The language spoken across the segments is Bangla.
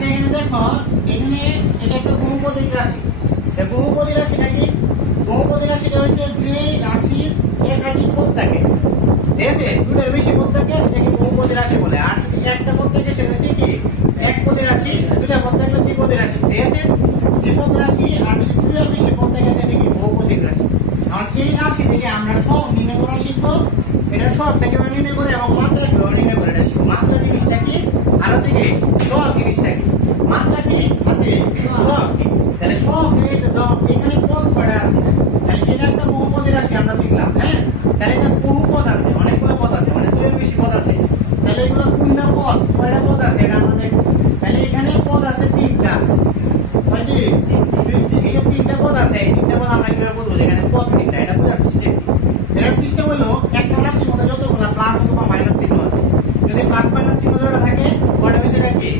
আচ্ছা যে থাকে থাকে বলে। আর একটা পদ থাকে, সেটা হচ্ছে কি? রাশি দুটা পদ থাকলে দ্বিপদী রাশি। ঠিক দ্বিপদ রাশি, আর যদি বেশি পদ থাকে, সেটা কি? রাশি। কারণ এই রাশি থেকে আমরা সব নির্ণয় করা শিখব। এটা সবটাকে আমরা নির্ণয় করে এবং মাত্রা কীভাবে নির্ণয় করে এটা শিখব মাত্রা জিনিসটা কি আর হচ্ছে সব জিনিসটা কি কি? হাতে সব। তাহলে সব এখানে পদ কয়টা আছে? তাহলে এটা একটা বহুপদী রাশি আমরা শিখলাম হ্যাঁ? তাহলে এটা বহু পদ আছে, অনেকগুলো পদ আছে মানে দুইয়ের বেশি পদ আছে। তাহলে এগুলো কোনটা পদ, কয়টা পদ আছে? এটা আমরা দেখব। তাহলে এখানে পদ আছে তিনটা। কয়টি তিনটা। পদ আছে তিনটা পদ আমরা কীভাবে বলব এখানে পদ তিনটা, এটা বোঝার সিস্টেম এটার সিস্টেম হলো একটা রাশির মধ্যে যতগুলো প্লাস অথবা মাইনাস চিহ্ন আছে যদি প্লাস মাইনাস চিহ্ন যেটা থাকে ওটা বিষয়টা কি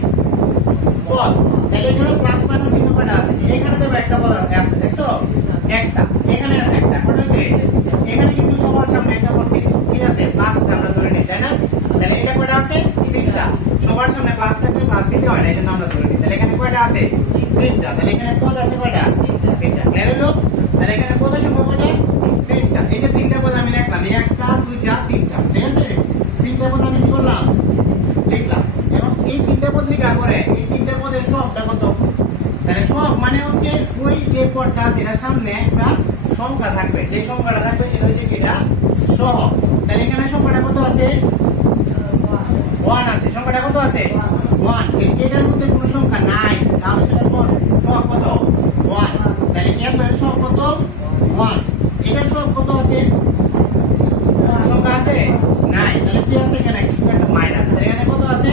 পদ তাহলে এখানে প্লাস মাইনাস চিহ্ন কয়টা আছে এখানে দেখো একটা পদ আছে আছে, দেখছ একটা এখানে আছে একটা কয়টা আছে এখানে কিন্তু সবার সামনে একটা পদ আছে কি আছে প্লাস আছে আমরা ধরে নিই তাই না তাহলে এটা কয়টা আছে তিনটা সবার সামনে প্লাস থাকলে প্লাস দিতে হয় না এটা আমরা ধরে নিই তাহলে এখানে কয়টা আছে? তিনটা। তাহলে এখানে পদ আছে কয়টা? তিনটা। ক্লিয়ার হলো? তাহলে এখানে পদের সংখ্যা কয়টা তিনটা। এই যে তিনটা পদ আমি লিখলাম একটা দুইটা তিনটা। ঠিক আছে? তিনটা পদ আমি কি করলাম? লিখলাম। এবং এই তিনটা পদ লেখার পরে এই তিনটা পদের সবটা কত? তাহলে সব মানে হচ্ছে ওই যে পদটা আছে এটার সামনে একটা সংখ্যা থাকবে। যে সংখ্যাটা থাকবে সেটা হচ্ছে কি এটা? সহ। তাহলে এখানে সংখ্যাটা কত আছে? ওয়ান আছে। সংখ্যাটা কত আছে? ওয়ান এটার মধ্যে কোনো সংখ্যা নাই। তাহলে সেটা সব কত? ওয়ান তাহলে কত? ওয়ান এটার সব কত আছে? নাই, তাহলে একটা মাইনাস এখানে কত আছে?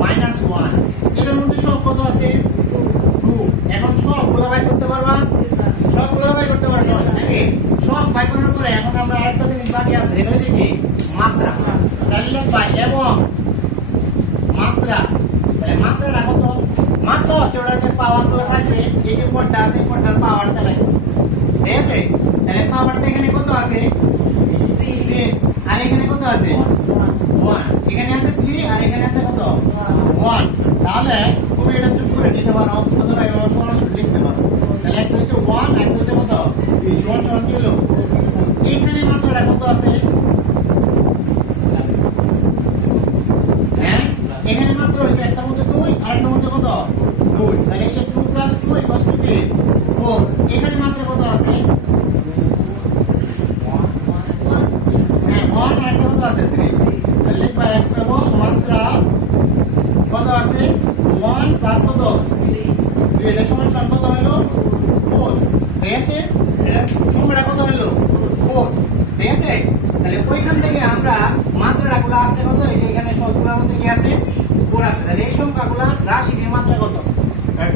মাইনাস ওয়ান এটার মধ্যে সব কত আছে? টু এখন সবগুলো করতে পারবা? সবগুলো করতে পারবা, নাকি? সব বাই করার পরে এখন আমরা আরেকটা জিনিস বাকি আছে এটা হচ্ছে এবং মাত্রা তাহলে মাত্রাটা কত মাত্রা হচ্ছে ওটা যে পাওয়ারগুলো থাকবে এই যে পদটা আছে এই পদটার পাওয়ারটা লাগবে ঠিক আছে তাহলে পাওয়ারটা এখানে কত আছে? তিন। আর এখানে কত আছে? ওয়ান। এখানে আছে থ্রি আর এখানে আছে কত? ওয়ান। তাহলে তুমি এটা চুপ করে নিতে পারো অথবা এভাবে সরাসরি লিখতে পারো। তাহলে একটা হচ্ছে ওয়ান একটা হচ্ছে কত? ওয়ান সমান কি হলো? এখানে মাত্রাটা কত আছে হ্যাঁ এখানে মাত্র হচ্ছে একটা মধ্যে দুই আর একটা মধ্যে কত? দুই। তাহলে এই two plus two equals to কি ফোর এখানে মাত্রা কত আছে? হ্যাঁ ওয়ান আর কত আছে? থ্রি তাহলে লিখবা এক এবং মাত্রা কত আছে? ওয়ান প্লাস কত? থ্রি এটা সমান সমান কত হলো? ফোর ঠিক আছে? সংখ্যাটা কত হলো? ফোর ঠিক আছে? তাহলে ওইখান থেকে আমরা মাত্রাগুলো আসছে কত? এখানে সবগুলোর মধ্যে কি আছে? ফোর আসছে। তাহলে এই সংখ্যাগুলো রাশির মাত্রা কত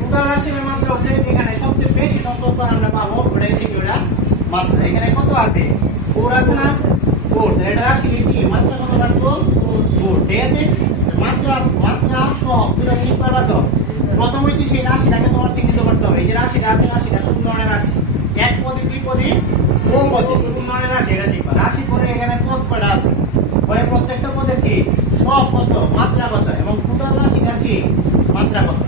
টোটাল রাশির মাত্রা হচ্ছে এখানে সবচেয়ে সংখ্যক আমরা পাবো ওটা কত আছে? ফোর মাত্রা কত ঠিক আছে? রাশি? এক পদী পরে। এখানে পদ পরে প্রত্যেকটা পদের সব কত মাত্রা কত? এবং টোটাল রাশিটার মাত্রা কত?